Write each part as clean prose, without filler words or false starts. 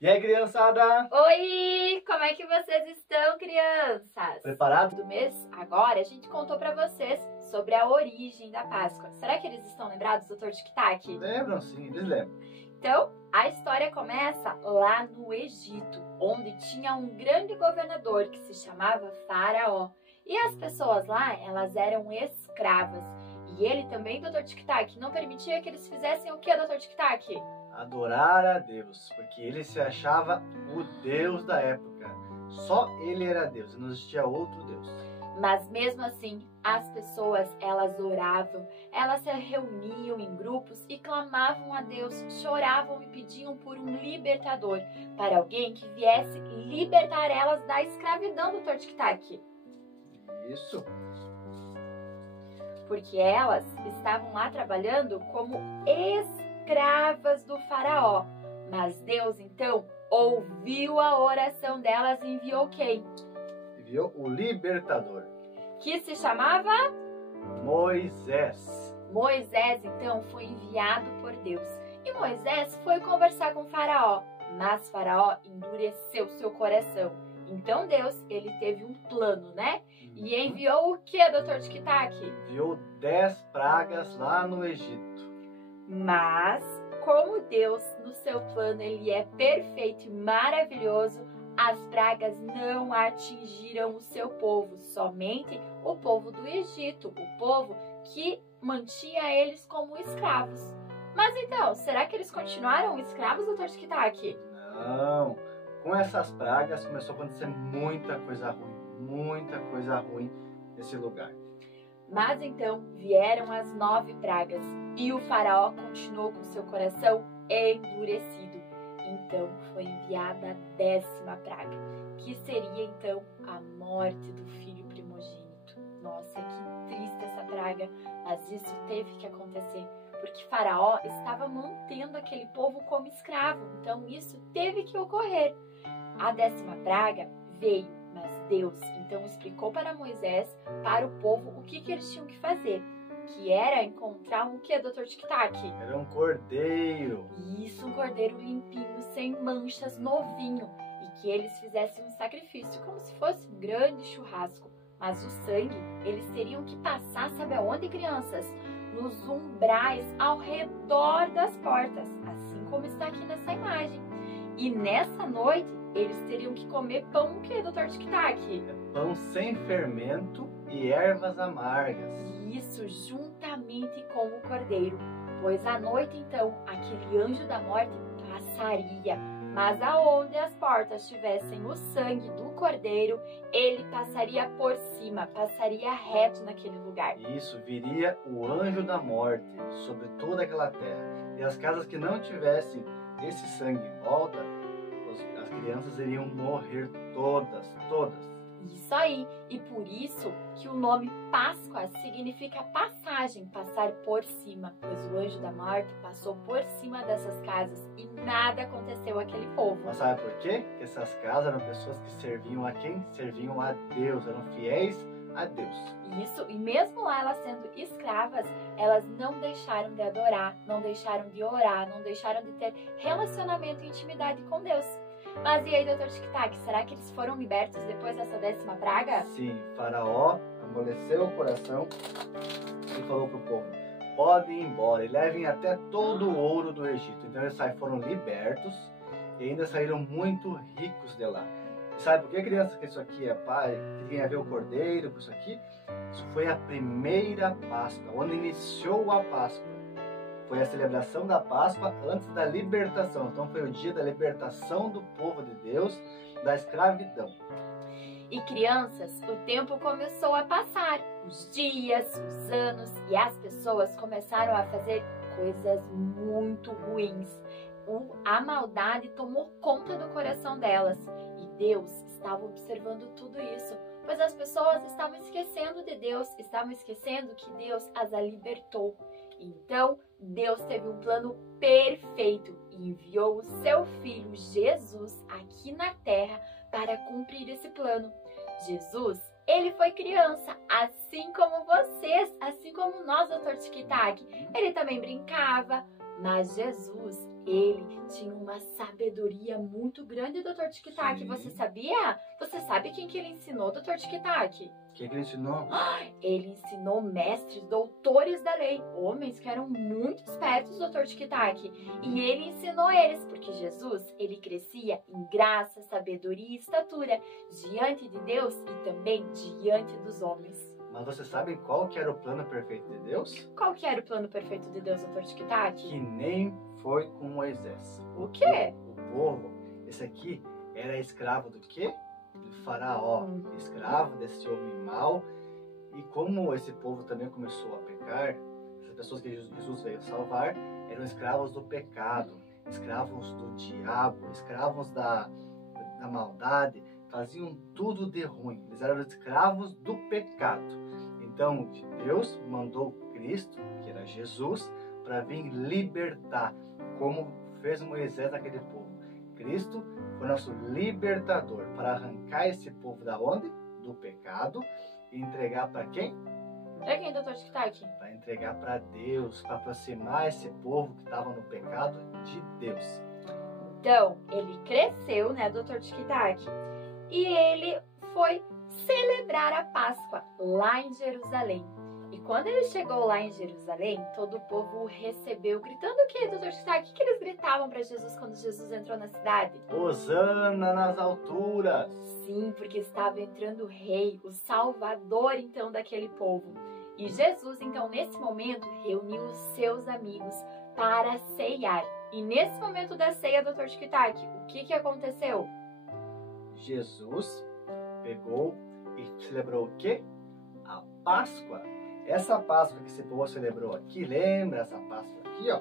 E aí, criançada? Oi! Como é que vocês estão, crianças? Preparado? Do mês agora a gente contou pra vocês sobre a origem da Páscoa. Será que eles estão lembrados do Dr. Tic-Tac? Lembram sim, eles lembram. Então, a história começa lá no Egito, onde tinha um grande governador que se chamava Faraó. E as pessoas lá, elas eram escravas. E ele também, Dr. Tic-Tac, não permitia que eles fizessem o que, Dr. Tic-Tac? Adorar a Deus, porque ele se achava o Deus da época. Só ele era Deus e não existia outro Deus. Mas mesmo assim, as pessoas, elas oravam, elas se reuniam em grupos e clamavam a Deus, choravam e pediam por um libertador, para alguém que viesse libertar elas da escravidão do Dr. Tic-Tac. Isso. Porque elas estavam lá trabalhando como escravas do faraó. Mas Deus, então, ouviu a oração delas e enviou quem? Enviou o libertador, Que se chamava? Moisés. Moisés, então, foi enviado por Deus. E Moisés foi conversar com Faraó. Mas Faraó endureceu seu coração. Então Deus, ele teve um plano, né? E enviou o que, Dr. Tic-Tac? Enviou 10 pragas lá no Egito. Mas, como Deus, no seu plano, ele é perfeito e maravilhoso, as pragas não atingiram o seu povo, somente o povo do Egito, o povo que mantinha eles como escravos. Mas então, será que eles continuaram escravos, Dr. Tic-Tac? Não. Com essas pragas começou a acontecer muita coisa ruim nesse lugar. Mas então vieram as 9 pragas e o faraó continuou com seu coração endurecido. Então foi enviada a 10ª praga, que seria então a morte do filho primogênito. Nossa, que triste essa praga, mas isso teve que acontecer, porque Faraó estava mantendo aquele povo como escravo, então isso teve que ocorrer. A 10ª praga veio, mas Deus então explicou para Moisés, para o povo, o que eles tinham que fazer, que era encontrar o que, Dr. Tic-Tac? Era um cordeiro. Isso, um cordeiro limpinho, sem manchas, novinho, e que eles fizessem um sacrifício, como se fosse um grande churrasco. Mas o sangue, eles teriam que passar, sabe aonde, crianças? Nos umbrais ao redor das portas, assim como está aqui nessa imagem. E nessa noite, eles teriam que comer pão o que, Dr. Tic-Tac? Pão sem fermento e ervas amargas. Isso, juntamente com o cordeiro. Pois à noite, então, aquele anjo da morte passaria. Mas aonde as portas tivessem o sangue do cordeiro, ele passaria por cima, passaria reto naquele lugar. Isso, viria o anjo da morte sobre toda aquela terra. E as casas que não tivessem esse sangue em volta, as crianças iriam morrer todas. Isso aí, e por isso que o nome Páscoa significa passagem, passar por cima, pois o anjo da morte passou por cima dessas casas e nada aconteceu àquele povo. Mas sabe por quê? Porque essas casas eram pessoas que serviam a quem? Serviam a Deus, eram fiéis a Deus. Isso, e mesmo lá elas sendo escravas, elas não deixaram de adorar, não deixaram de orar, não deixaram de ter relacionamento e intimidade com Deus. Mas e aí, Dr. Tic-Tac, será que eles foram libertos depois dessa 10ª praga? Sim, Faraó amoleceu o coração e falou para o povo: podem ir embora e levem até todo o ouro do Egito. Então eles foram libertos e ainda saíram muito ricos de lá. E sabe por que, criança, que isso aqui que tem a ver o cordeiro com isso aqui? Isso foi a primeira Páscoa, onde iniciou a Páscoa. Foi a celebração da Páscoa antes da libertação. Então foi o dia da libertação do povo de Deus da escravidão. E crianças, o tempo começou a passar, os dias, os anos, e as pessoas começaram a fazer coisas muito ruins. A maldade tomou conta do coração delas e Deus estava observando tudo isso, pois as pessoas estavam esquecendo de Deus, estavam esquecendo que Deus as libertou. Então, Deus teve um plano perfeito e enviou o seu Filho Jesus aqui na Terra para cumprir esse plano. Jesus, ele foi criança, assim como vocês, assim como nós, Dr. Tic-Tac. Ele também brincava, mas Jesus, ele tinha uma sabedoria muito grande, Dr. Tic-Tac. Sim. Você sabia? Você sabe quem que ele ensinou, Dr. Tic-Tac? Quem que ele ensinou? Ele ensinou mestres, doutores da lei, homens que eram muito espertos, Dr. Tic-Tac. E ele ensinou eles, porque Jesus, ele crescia em graça, sabedoria e estatura, diante de Deus e também diante dos homens. Mas você sabe qual que era o plano perfeito de Deus? Qual que era o plano perfeito de Deus, Dr. Tic-Tac? Que nem foi com Moisés. O quê? O povo, esse aqui, era escravo do quê? Do faraó, escravo desse homem mau. E como esse povo também começou a pecar, essas pessoas que Jesus veio salvar eram escravos do pecado, escravos do diabo, escravos da maldade, faziam tudo de ruim. Eles eram escravos do pecado. Então Deus mandou Cristo, que era Jesus, para vir libertar, como fez Moisés naquele povo. Cristo foi nosso libertador para arrancar esse povo da onde? Do pecado e entregar para quem? Para quem, Dr. Tic-Tac? Para entregar para Deus, para aproximar esse povo que estava no pecado de Deus. Então, ele cresceu, né, Dr. Tic-Tac? E ele foi celebrar a Páscoa lá em Jerusalém. E quando ele chegou lá em Jerusalém, todo o povo o recebeu, gritando o quê, Dr. Tic-Tac? O que eles gritavam para Jesus quando Jesus entrou na cidade? Hosana nas alturas! Sim, porque estava entrando o rei, o salvador, então, daquele povo. E Jesus, então, nesse momento, reuniu os seus amigos para ceiar. E nesse momento da ceia, Dr. Tic-Tac, o que aconteceu? Jesus pegou e celebrou o quê? A Páscoa. Essa Páscoa que esse povo celebrou aqui, lembra essa Páscoa aqui, ó?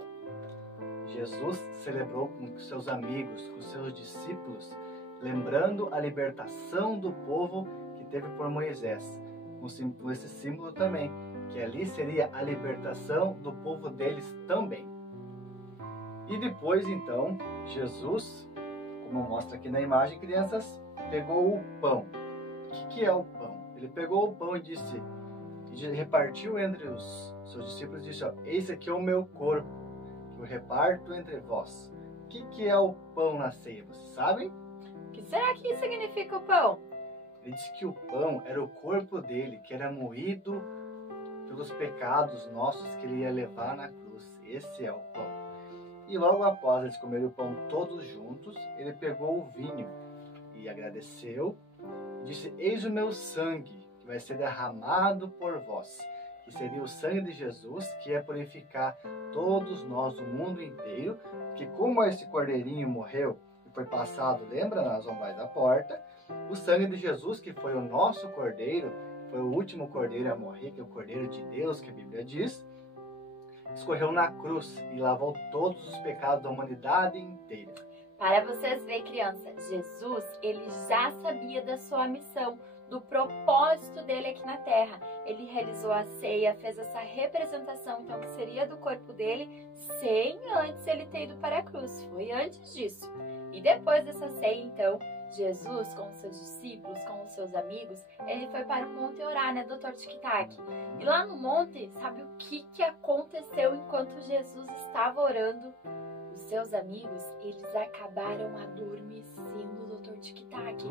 Jesus celebrou com seus amigos, com seus discípulos, lembrando a libertação do povo que teve por Moisés, com esse símbolo também, que ali seria a libertação do povo deles também. E depois, então, Jesus, como mostra aqui na imagem, crianças, pegou o pão. O que é o pão? Ele pegou o pão e disse, repartiu entre os seus discípulos e disse, ó, esse aqui é o meu corpo, que eu reparto entre vós. O que é o pão na ceia? Vocês sabem? O que será que significa o pão? Ele disse que o pão era o corpo dele, que era moído pelos pecados nossos que ele ia levar na cruz. Esse é o pão. E logo após eles comerem o pão todos juntos, ele pegou o vinho e agradeceu. Disse, eis o meu sangue, que vai ser derramado por vós. Que seria o sangue de Jesus, que é purificar todos nós, o mundo inteiro. Que como esse cordeirinho morreu e foi passado, lembra, nas ombrais da porta, o sangue de Jesus, que foi o nosso cordeiro, foi o último cordeiro a morrer, que é o cordeiro de Deus, que a Bíblia diz, escorreu na cruz e lavou todos os pecados da humanidade inteira. Para vocês verem, criança, Jesus, ele já sabia da sua missão, do propósito dele aqui na Terra. Ele realizou a ceia, fez essa representação, então, que seria do corpo dele, sem antes ele ter ido para a cruz. Foi antes disso. E depois dessa ceia, então, Jesus, com os seus discípulos, com os seus amigos, ele foi para o monte orar, né, Dr. Tic-Tac? E lá no monte, sabe o que aconteceu enquanto Jesus estava orando? Os seus amigos, eles acabaram adormecendo, Dr. Tic-Tac.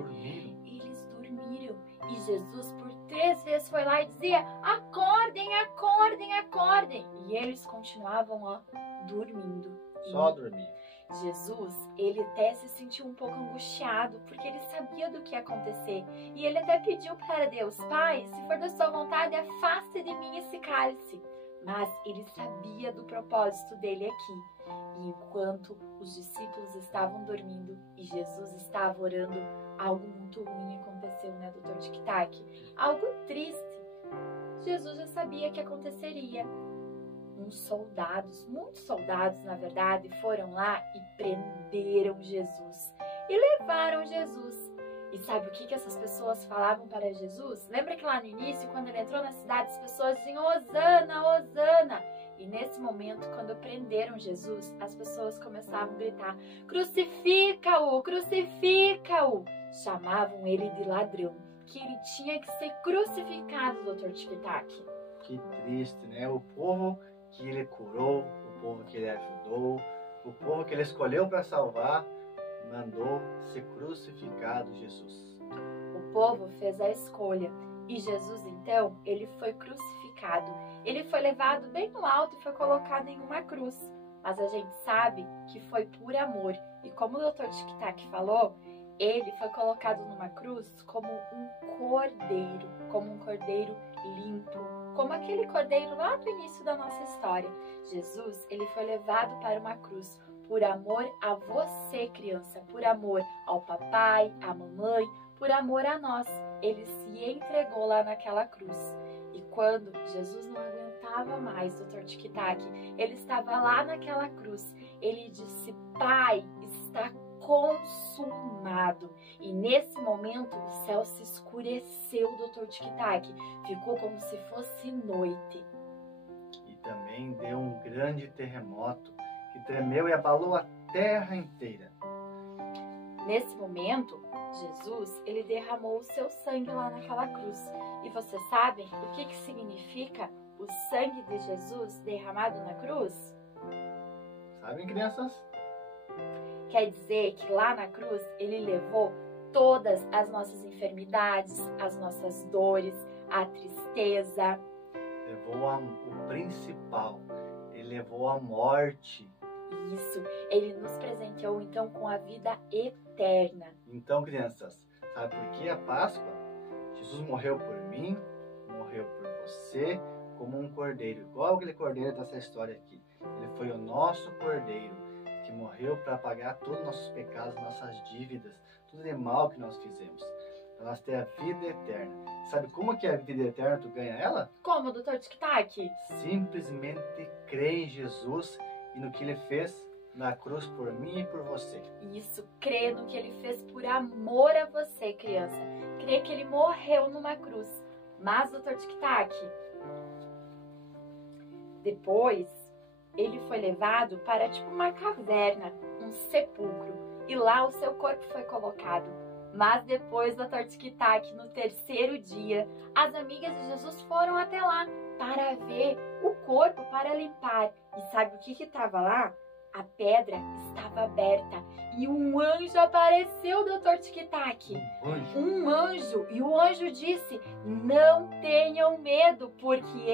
Eles dormiram. E Jesus, por 3 vezes, foi lá e dizia, acordem, acordem, acordem. E eles continuavam, ó, dormindo. Só dormir. Jesus, ele até se sentiu um pouco angustiado, porque ele sabia do que ia acontecer. E ele até pediu para Deus, Pai, se for da sua vontade, afaste de mim esse cálice. Mas ele sabia do propósito dele aqui. E enquanto os discípulos estavam dormindo e Jesus estava orando, algo muito ruim aconteceu, né, Dr. Tic-Tac? Algo triste. Jesus já sabia que aconteceria. Uns soldados, muitos soldados, na verdade, foram lá e prenderam Jesus. E levaram Jesus. E sabe o que essas pessoas falavam para Jesus? Lembra que lá no início, quando ele entrou na cidade, as pessoas diziam, Hosana, Hosana. E nesse momento, quando prenderam Jesus, as pessoas começavam a gritar, crucifica-o, crucifica-o. Chamavam ele de ladrão, que ele tinha que ser crucificado, Dr. Tic-Tac. Que triste, né? O povo que ele curou, o povo que ele ajudou, o povo que ele escolheu para salvar, mandou ser crucificado Jesus. O povo fez a escolha e Jesus, então, ele foi crucificado. Ele foi levado bem no alto e foi colocado em uma cruz. Mas a gente sabe que foi por amor. E como o Dr. Tic-Tac falou, ele foi colocado numa cruz como um cordeiro limpo, como aquele cordeiro lá do início da nossa história. Jesus, ele foi levado para uma cruz por amor a você, criança, por amor ao papai, à mamãe, por amor a nós. Ele se entregou lá naquela cruz. E quando Jesus não aguentava mais, Dr. Tic-Tac, ele estava lá naquela cruz, ele disse: Pai, está consumado. E nesse momento o céu se escureceu, Dr. Tic-Tac, ficou como se fosse noite. E também deu um grande terremoto que tremeu e abalou a terra inteira. Nesse momento, Jesus, ele derramou o seu sangue lá naquela cruz. E vocês sabem o que significa o sangue de Jesus derramado na cruz? Sabem, crianças? Quer dizer que lá na cruz ele levou todas as nossas enfermidades, as nossas dores, a tristeza. Levou o principal, ele levou a morte. Isso, ele nos presenteou então com a vida eterna. Então, crianças, sabe por que a Páscoa? Jesus morreu por mim, morreu por você, como um cordeiro, igual aquele cordeiro dessa história aqui. Ele foi o nosso cordeiro, que morreu para pagar todos os nossos pecados, nossas dívidas, tudo de mal que nós fizemos, para nós ter a vida eterna. Sabe como que é a vida eterna tu ganha ela? Como, Dr. Tic-Tac? Simplesmente crê em Jesus e no que ele fez na cruz por mim e por você. Isso, crê no que ele fez por amor a você, criança. Crê que ele morreu numa cruz. Mas, Dr. Tic-Tac, depois ele foi levado para tipo uma caverna, um sepulcro. E lá o seu corpo foi colocado. Mas depois, Dr. Tic-Tac, no terceiro dia, as amigas de Jesus foram até lá para ver o corpo, para limpar. E sabe o que estava lá? A pedra estava aberta e um anjo apareceu, Dr. Tic-Tac. Um anjo. E o anjo disse: não tenham medo, porque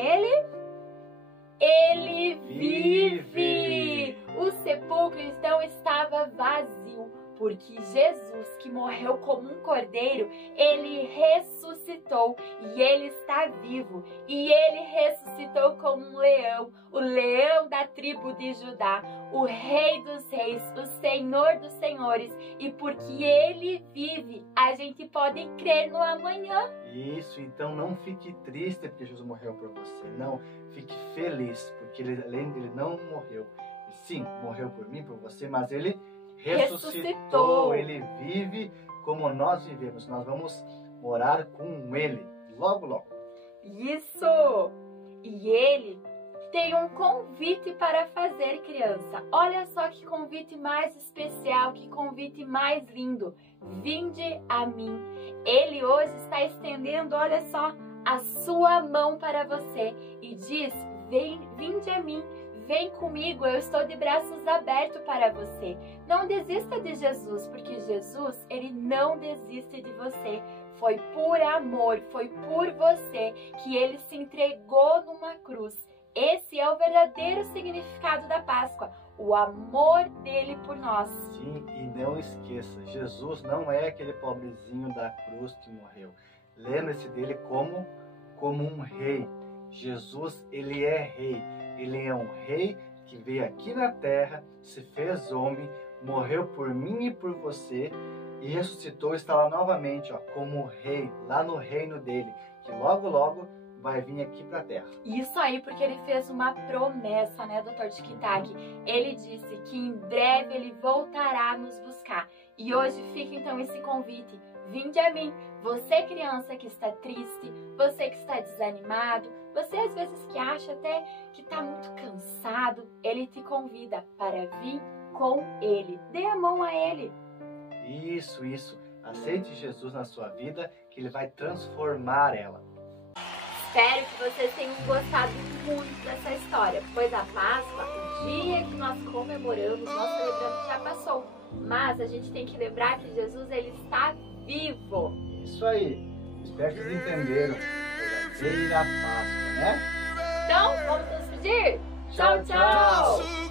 ele vive. O sepulcro então estava vazio, porque Jesus, que morreu como um cordeiro, ele ressuscitou e ele está vivo. E ele ressuscitou como um leão, o leão da tribo de Judá, o Rei dos Reis, o Senhor dos Senhores. E porque ele vive, a gente pode crer no amanhã. Isso, então não fique triste porque Jesus morreu por você. Não, fique feliz, porque ele, além dele não morreu. Sim, morreu por mim, por você, mas ele ressuscitou. Ele vive como nós vivemos. Nós vamos morar com ele logo, logo. Isso! E ele tem um convite para fazer, criança. Olha só que convite mais especial, que convite mais lindo. Vinde a mim. Ele hoje está estendendo, olha só, a sua mão para você e diz: vinde a mim. Vem comigo, eu estou de braços abertos para você. Não desista de Jesus, porque Jesus, ele não desiste de você. Foi por amor, foi por você que ele se entregou numa cruz. Esse é o verdadeiro significado da Páscoa, o amor dele por nós. Sim, e não esqueça, Jesus não é aquele pobrezinho da cruz que morreu. Lembre-se dele como um rei. Jesus, ele é rei. Ele é um rei que veio aqui na terra, se fez homem, morreu por mim e por você e ressuscitou, está lá novamente, ó, como rei, lá no reino dele, que logo, logo vai vir aqui para a terra. Isso aí, porque ele fez uma promessa, né, Dr. Tic-Tac? Ele disse que em breve ele voltará a nos buscar. E hoje fica então esse convite. Vinde a mim, você criança que está triste, você que está desanimado, você às vezes que acha até que está muito cansado, ele te convida para vir com ele. Dê a mão a ele. Isso. Aceite Jesus na sua vida, que ele vai transformar ela. Espero que vocês tenham gostado muito dessa história, pois a Páscoa, o dia que nós comemoramos, nós celebramos, já passou. Mas a gente tem que lembrar que Jesus, ele está vivo. Isso aí. Espero que vocês entenderam a verdadeira Páscoa, né? Então, vamos nos pedir? Tchau, tchau.